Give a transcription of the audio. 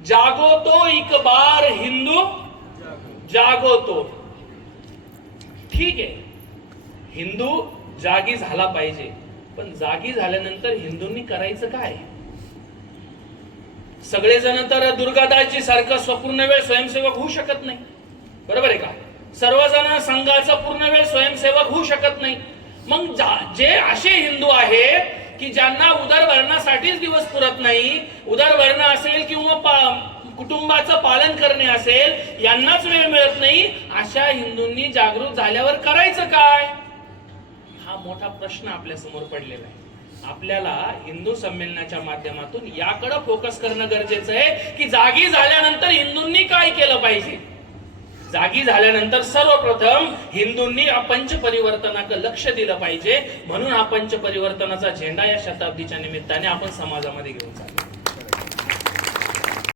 जागो तो एक बार हिंदू जागो तो. ठीक आहे, हिंदू जागी झाला पाहिजे, पण जागी झाल्यानंतर हिंदूंनी करायचं काय? सगळेजण तर दुर्गादासजी सारखं स्वपूर्ण वेळ स्वयंसेवक होऊ शकत नाही, बरोबर आहे का? सर्वजण संघाचा पूर्ण वेळ स्वयंसेवक होऊ शकत नाही. मग जे असे हिंदू आहेत की ज्यांना उदरभरणासाठीच दिवस पुरत नाही, उदरभरण असेल किंवा कुटुंबाचं पालन करणे असेल, यांनाच वेळ मिळत नाही, अशा हिंदूंनी जागृत झाल्यावर करायचं काय? हा मोठा प्रश्न आपल्या समोर पडलेला आहे. आपल्याला हिंदू संमेलनाच्या माध्यमातून याकडे फोकस करणं गरजेचं आहे की जागी झाल्यानंतर हिंदूंनी काय केलं पाहिजे. जागी झाल्यानंतर सर्वप्रथम हिंदूंनी पंच परिवर्तनाकडे लक्ष दिलं पाहिजे. म्हणून हा पंच परिवर्तनाचा झेंडा या शताब्दीच्या निमित्ताने आपण समाजामध्ये घेऊन चाललो.